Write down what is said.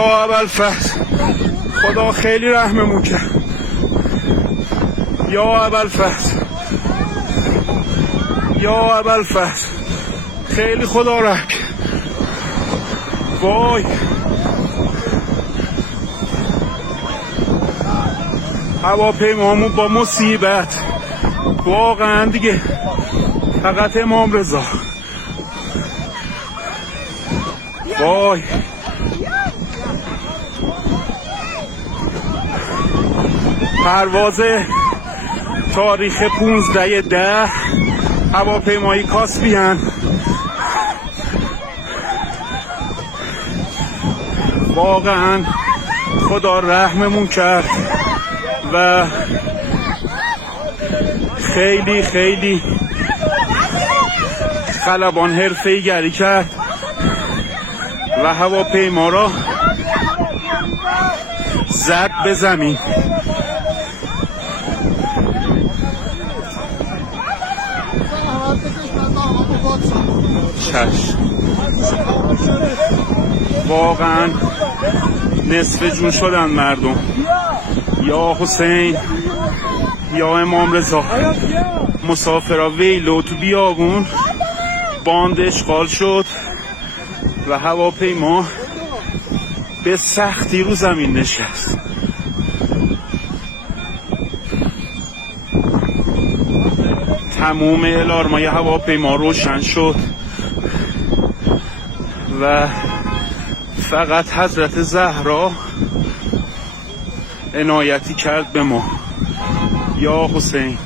یا ابوالفضل خدا خیلی رحممون کرد. یا ابوالفضل یا ابوالفضل خیلی خدا رحم کرد. وای هواپیمامون با مصیبت واقعا دیگه فقط امام رضا. وای پرواز تاریخ 15/10 هواپیمایی کاسپیان واقعا خدا رحممون کرد و خیلی خیلی خلبان حرفه‌ای گری کرد و هواپیما را زد به زمین. چشم واقعا نصف جون شدن مردم. یا حسین یا امام رضا. مسافرها ویلو تو بیابون باند اشغال شد و هواپیما به سختی رو زمین نشست. تموم الارمای هواپیما روشن شد و فقط حضرت زهرا عنایتی کرد به ما. یا حسین